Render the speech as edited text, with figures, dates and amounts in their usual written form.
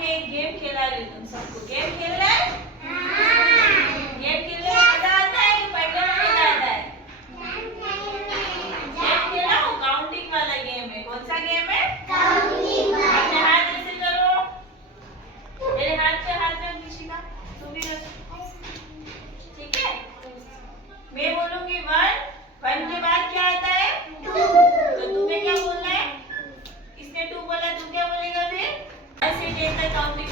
मैं एक गेम खिला रही हूँ तुम सबको। गेम खेलना है? गेम खेलने में मजा आता है कि पढ़ने में मजा आता है? गेम खेला हो, काउंटिंग वाला गेम है। कौन सा गेम है? काउंटिंग वाला। अपने हाथ ऐसे करो, मेरे हाथ पे हाथ रख निशिका, तू भी रख, ठीक है? मैं बोलूंगी 1, 1 के बाद क्या आता है? 2। तो तुम्हें क्या बोलना है? इसने 2 बोला, तू क्या बोलेगा फिर? 1 से 10 तक काउंटिंग